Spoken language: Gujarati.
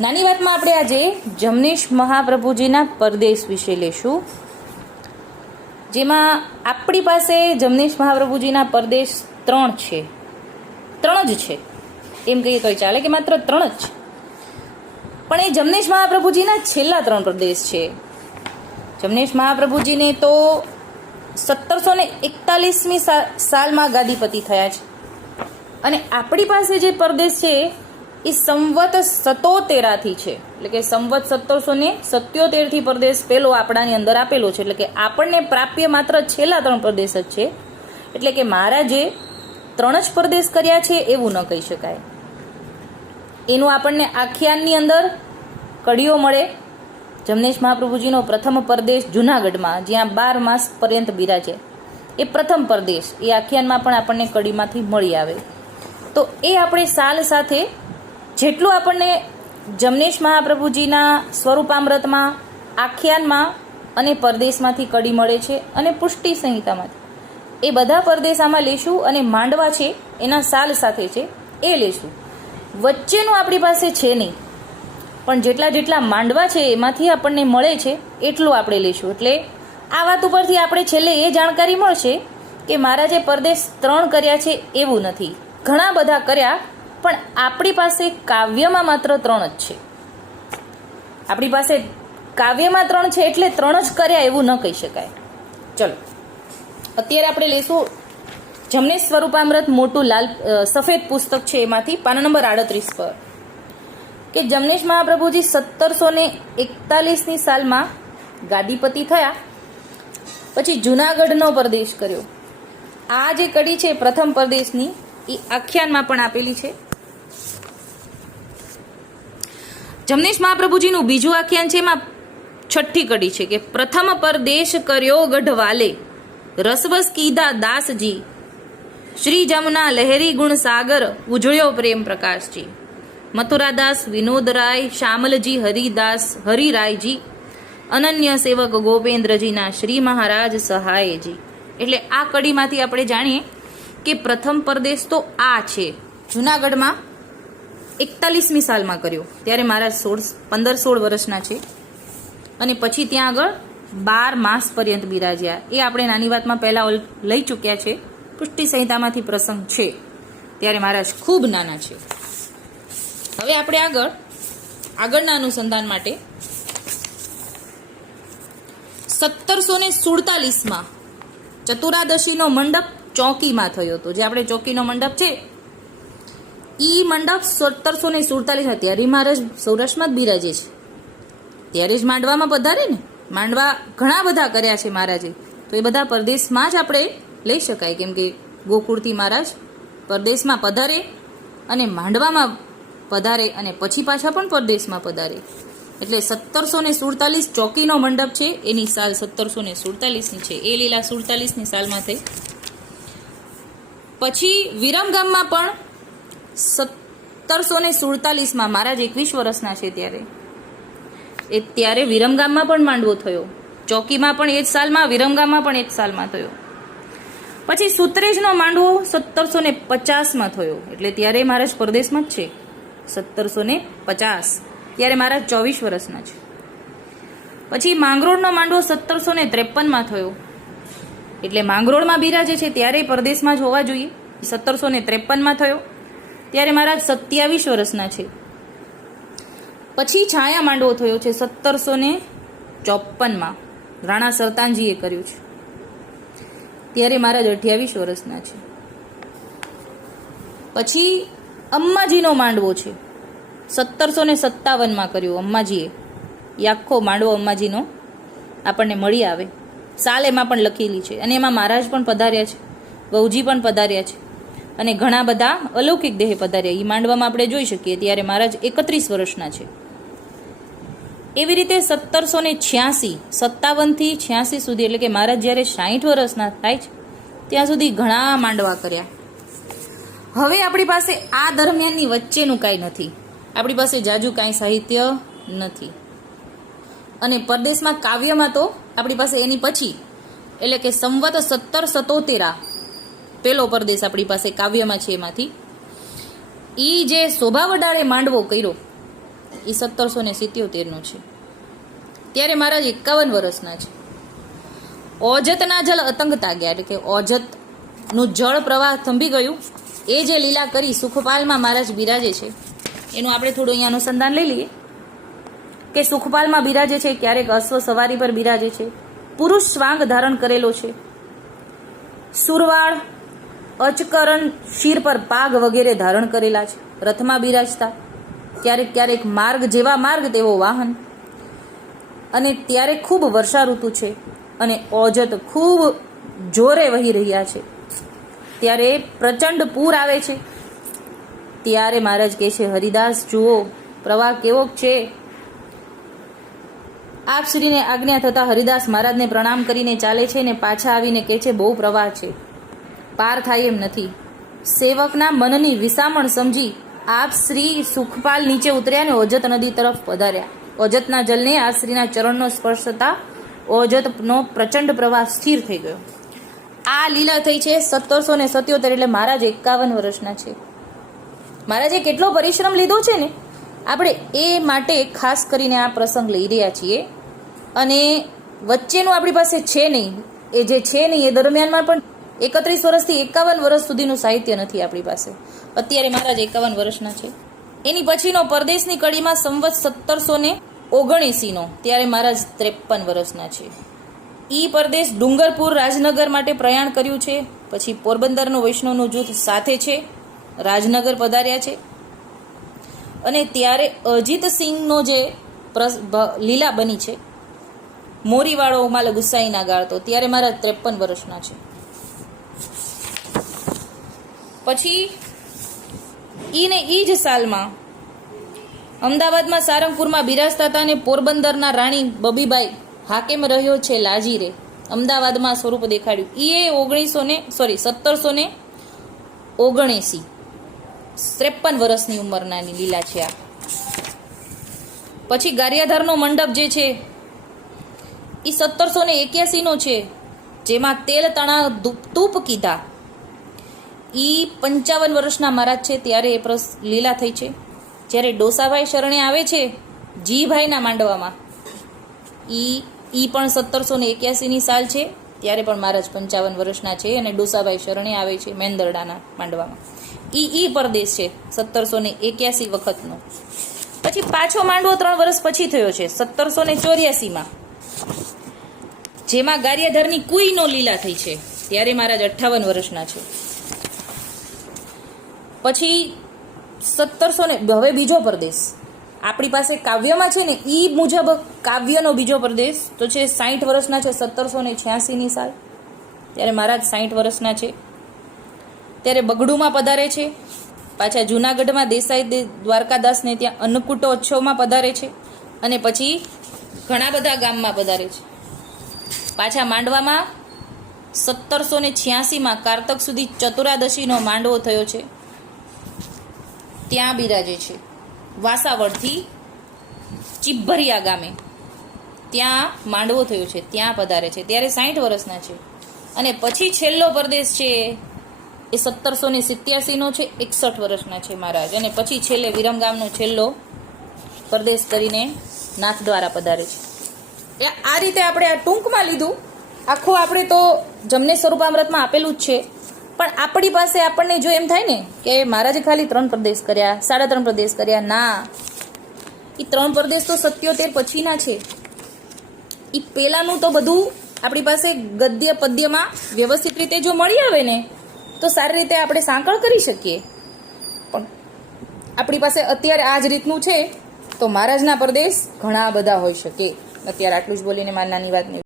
નાની વાતમાં આપણે આજે જમનેશ મહાપ્રભુજીના પરદેશ વિશે લેશું, જેમાં આપણી પાસે જમનેશ મહાપ્રભુજીના પરદેશ ત્રણ જ છે એમ કહીએ તો ચાલે કે માત્ર ત્રણ જ, પણ એ જમનેશ મહાપ્રભુજીના છેલ્લા ત્રણ પ્રદેશ છે. જમનેશ મહાપ્રભુજીને તો 1741મી સાલમાં ગાદીપતિ થયા છે, અને આપણી પાસે જે પરદેશ છે એ સંવત 77થી છે, એટલે કે સંવત 1777થી પરદેશ પેલો આપણાની અંદર આપેલો છે, એટલે કે આપણને પ્રાપ્ય માત્ર છેલ્લા ત્રણ પ્રદેશ જ છે. એટલે કે મહારાજે ત્રણ જ પ્રદેશ કર્યા છે એવું ન કહી શકાય. એનું આપણને આખ્યાનની અંદર કડીઓ મળે. જમનેશ મહાપ્રભુજીનો પ્રથમ પરદેશ જુનાગઢમાં, જ્યાં 12 માસ પર્યંત બિરાજે, એ પ્રથમ પરદેશ એ આખ્યાનમાં પણ આપણને કડીમાંથી મળી આવે. તો એ આપણે સાલ સાથે જેટલું આપણને જમનેશ મહાપ્રભુજીના સ્વરૂપામૃતમાં, આખ્યાનમાં અને પરદેશમાંથી કડી મળે છે અને પુષ્ટિ સંહિતામાંથી, એ બધા પરદેશ આમાં લેશું. અને માંડવા છે એના સાલ સાથે છે એ લેશું. વચ્ચેનું આપણી પાસે છે નહીં, પણ જેટલા માંડવા છે એમાંથી આપણને મળે છે એટલું આપણે લેશું. એટલે આ વાત ઉપરથી આપણે છેલ્લે એ જાણકારી મળશે કે મહારાજે પરદેશ 3 કર્યા છે એવું નથી, ઘણા બધા કર્યા, પણ આપણી પાસે કાવ્યમાં માત્ર 3 જ છે. આપણી પાસે કાવ્યમાં 3 છે એટલે 3 જ કર્યા એવું ન કહી શકાય. ચલો, અત્યારે આપણે લેશું જમનેશ સ્વરૂપામૃત, મોટું લાલ સફેદ પુસ્તક છે, એમાંથી પાના નંબર 38 પર, કે જમનેશ મહાપ્રભુજી 1741ની સાલમાં ગાદીપતિ થયા, પછી જુનાગઢનો પ્રદેશ કર્યો. આ જે કડી છે પ્રથમ પ્રદેશની, એ આખ્યાનમાં પણ આપેલી છે. જમનેશ મહાપ્રભુજીનું બીજું આખ્યાન છે, એમાં છઠ્ઠી કડી છે કે પ્રથમ પરદેશ કર્યો ગઢવાલે, રસવસ કીધા દાસજી, શ્રી જમના લહેરી ગુણ સાગર, ઉજળ્યો પ્રેમ પ્રકાશજી, મથુરાદાસ વિનોદરાય, શ્યામલજી હરિદાસ હરિરાયજી, અનન્ય સેવક ગોપેન્દ્રજીના શ્રી મહારાજ સહાયજી. એટલે આ કડીમાંથી આપણે જાણીએ કે પ્રથમ પરદેશ તો આ છે, જુનાગઢમાં 41મી સાલમાં કર્યો, ત્યારે મહારાજ 15-16 વર્ષના છે, અને પછી ત્યાં આગળ 12 માસ પર્યંત બિરાજ્યા. એ આપણે નાની વાતમાં પહેલાં લઈ ચૂક્યા છે, પુષ્ટિ સંહિતામાંથી પ્રસંગ છે, ત્યારે મહારાજ ખૂબ નાના છે. હવે આપણે આગળના અનુસંધાન માટે 1747માં ચતુરાદશીનો મંડપ ચોકીમાં થયો હતો. જે આપણે ચોકીનો મંડપ છે, ઈ મંડપ 1747, ત્યારે મહારાજ સૌરાષ્ટ્રમાં જ બિરાજે છે, ત્યારે જ માંડવામાં પધારે ને. માંડવા ઘણા બધા કર્યા છે મહારાજે, તો એ બધા પરદેશમાં જ આપણે લઈ શકાય, કેમ કે ગોકુળથી મહારાજ પરદેશમાં પધારે અને માંડવામાં પધારે, અને પછી પાછા પણ પરદેશમાં પધારે. એટલે 1747 ચોકીનો મંડપ છે, એની સાલ 1747ની છે, એ લીલા 47ની સાલમાં થઈ. પછી વિરમગામમાં પણ 1747માં મહારાજ 21 વર્ષના છે, ત્યારે વિરમગામમાં પણ માંડવો થયો. ચોકીમાં પણ એ જ સાલમાં, વિરમગામમાં પણ એ જ સાલમાં થયો. પછી સુત્રેજનો માંડવો 1750માં થયો, એટલે ત્યારે મહારાજ પરદેશમાં જ છે. 1750, ત્યારે મહારાજ 24 વર્ષના છે. પછી માંગરોળનો માંડવો 1753માં થયો, એટલે માંગરોળમાં બિરાજે છે, ત્યારે પરદેશમાં જ હોવા જોઈએ. 1753માં થયો, ત્યારે મહારાજ 27 વર્ષના છે. પછી છાયા માંડવો થયો છે 1754માં, રાણા સરતાનજીએ કર્યું છે, ત્યારે મહારાજ 28 વર્ષના છે. પછી અંબાજીનો માંડવો છે, 1757માં કર્યો અંબાજીએ. એ આખો માંડવો અંબાજીનો આપણને મળી આવે, સાલ એમાં પણ લખેલી છે, અને એમાં મહારાજ પણ પધાર્યા છે, ગૌજી પણ પધાર્યા છે, અને ઘણા બધા અલૌકિક દેહ પધાર્યા. એ માંડવામાં આપણે જોઈ શકીએ, ત્યારે મહારાજ 31 વર્ષના છે. એવી રીતે 1786, 57થી 86 સુધી, એટલે કે મહારાજ જ્યારે 60 વર્ષના થાય છે ત્યાં સુધી ઘણા માંડવા કર્યા. હવે આપણી પાસે આ દરમિયાનની વચ્ચેનું કાંઈ નથી, આપણી પાસે જાજુ કાંઈ સાહિત્ય નથી. અને પરદેશમાં કાવ્યમાં તો આપણી પાસે એની પછી, એટલે કે સંવત 1777 પેલો પરદેશ આપણી પાસે કાવ્યમાં છે. એમાંથી એ જે શોભા વડાળે માંડવો કર્યો, એ 1777નું છે. ત્યારે મહારાજ 51 વર્ષના છે. ઓજતના જલ અતંગતા ગયા, એટલે કે ઓજતનું જળ પ્રવાહ થંભી ગયું. એ જે લીલા કરી સુખપાલમાં મહારાજ બિરાજે છે એનું આપણે થોડું અહીંયા અનુસંધાન લઈ લઈએ કે સુખપાલમાં બિરાજે છે, ક્યારેક અશ્વ સવારી પર બિરાજે છે, પુરુષ સ્વાંગ ધારણ કરેલો છે, સુરવાળ અચકરણ શિર પર પાગ વગેરે ધારણ કરેલા છે, રથમાં બિરાજતા, ક્યારેક ક્યારેક માર્ગ જેવા માર્ગ તેવો વાહન. અને ત્યારે ખૂબ વર્ષા ઋતુ છે અને ઓજત ખૂબ જોરે વહી રહ્યા છે. ત્યારે પ્રચંડ પૂર આવે છે. ત્યારે મહારાજ કહે છે, હરિદાસ જુઓ પ્રવાહ કેવો છે. આપ શ્રીને આજ્ઞા થતા હરિદાસ મહારાજને પ્રણામ કરીને ચાલે છે ને પાછા આવીને કહે છે, બહુ પ્રવાહ છે, પાર થાય એમ નથી. સેવકના મનની વિસામણ સમજી આપ શ્રી સુખપાલ નીચે ઉતર્યા ને ઓજત નદી તરફ પધાર્યા. ઓજતના જલને આપ શ્રીના ચરણનો સ્પર્શ થતા ઓજતનો પ્રચંડ પ્રવાહ સ્થિર થઈ ગયો. આ લીલા થઈ છે 1777, એટલે મહારાજ 51 વર્ષના છે. મહારાજે કેટલો પરિશ્રમ લીધો છે ને, આપણે એ માટે ખાસ કરીને આ પ્રસંગ લઈ રહ્યા છીએ. અને વચ્ચેનું આપણી પાસે છે નહીં, એ જે છે નહીં એ દરમિયાનમાં પણ 31 વર્ષથી 51 વર્ષ સુધીનું સાહિત્ય નથી આપણી પાસે. અત્યારે મહારાજ 51 વર્ષના છે. એની પછીનો પરદેશની કડીમાં સંવત 1779નો, ત્યારે મહારાજ 53 વર્ષના છે. ઈ પરદેશ ડુંગરપુર રાજનગર માટે પ્રયાણ કર્યું છે. પછી પોરબંદરનું વૈષ્ણવનું જૂથ સાથે છે, રાજનગર પધાર્યા છે. અને ત્યારે અજીતસિંહનો જે લીલા બની છે, મોરીવાળો માલ ગુસાઈના ગાળતો, ત્યારે મહારાજ 53 વર્ષના છે. પછી ઈ જ સાલમાં અમદાવાદમાં સારંગપુરમાં બિરાજતા હતા અને પોરબંદરના રાણી બબીબાઈ હાકેમ રહ્યો છે લાજીરે અમદાવાદમાં સ્વરૂપ દેખાડ્યું. એ 1779 53 વર્ષની ઉંમરના લીલા છે આ. પછી ગારિયાધારનો મંડપ જે છે એ 1781નો છે, જેમાં તેલ તણા તૂપ કીધા. ઈ 55 વર્ષના મહારાજ છે, ત્યારે એ લીલા થઈ છે. જ્યારે ડોસાભાઈ શરણે આવે છે જીભાઈના માંડવામાં, ઈ પણ 1781ની સાલ છે, ત્યારે પણ મહારાજ 55 વર્ષના છે. અને ડોસાભાઈ શરણે આવે છે મેંદરડાના માંડવામાં. ઈ પરદેશ છે 1781 વખતનો. પછી પાછો માંડવો 3 વર્ષ પછી થયો છે 1784માં, જેમાં ગારિયાધારની કુઈનો લીલા થઈ છે, ત્યારે મહારાજ 58 વર્ષના છે. પછી 1700 હવે બીજો પરદેશ આપણી પાસે કાવ્યમાં છે ને, ઈ મુજબ કાવ્યનો બીજો પરદેશ તો છે 60 વર્ષના છે 1786ની સાલ, ત્યારે મહારાજ 60 વર્ષના છે. ત્યારે બગડુમાં પધારે છે. પાછા જૂનાગઢમાં દેસાઈ દ્વારકાદાસને ત્યાં અન્નકૂટોત્સવમાં પધારે છે. અને પછી ઘણા બધા ગામમાં પધારે છે. પાછા માંડવામાં 1786માં કારતક સુધી ચતુરાદશીનો માંડવો થયો છે, ત્યાં બિરાજે છે. વાસાવડથી ચિબ્ભરિયા ગામે ત્યાં માંડવો થયો છે, ત્યાં પધારે છે, ત્યારે 60 વર્ષના છે. અને પછી છેલ્લો પરદેશ છે એ 1787નો છે, 61 વર્ષના છે મહારાજ. અને પછી છેલ્લે વિરમગામનો છેલ્લો પરદેશ કરીને નાથ દ્વારા પધારે છે. આ રીતે આપણે આ ટૂંકમાં લીધું. આખું આપણે તો જમને સ્વરૂપામૃતમાં આપેલું જ છે, પણ આપણી પાસે આપણને જો એમ થાય ને કે મહારાજે ખાલી 3 પ્રદેશ કર્યા, 3.5 પ્રદેશ કર્યા, ના, એ 3 પ્રદેશ તો 77 પછીના છે. એ પહેલાંનું તો બધું આપણી પાસે ગદ્ય પદ્યમાં વ્યવસ્થિત રીતે જો મળી આવે ને તો સારી રીતે આપણે સાંકળ કરી શકીએ. પણ આપણી પાસે અત્યારે આ જ રીતનું છે તો મહારાજના પ્રદેશ ઘણા બધા હોઈ શકે. અત્યારે આટલું જ બોલીને મારી નાની વાતને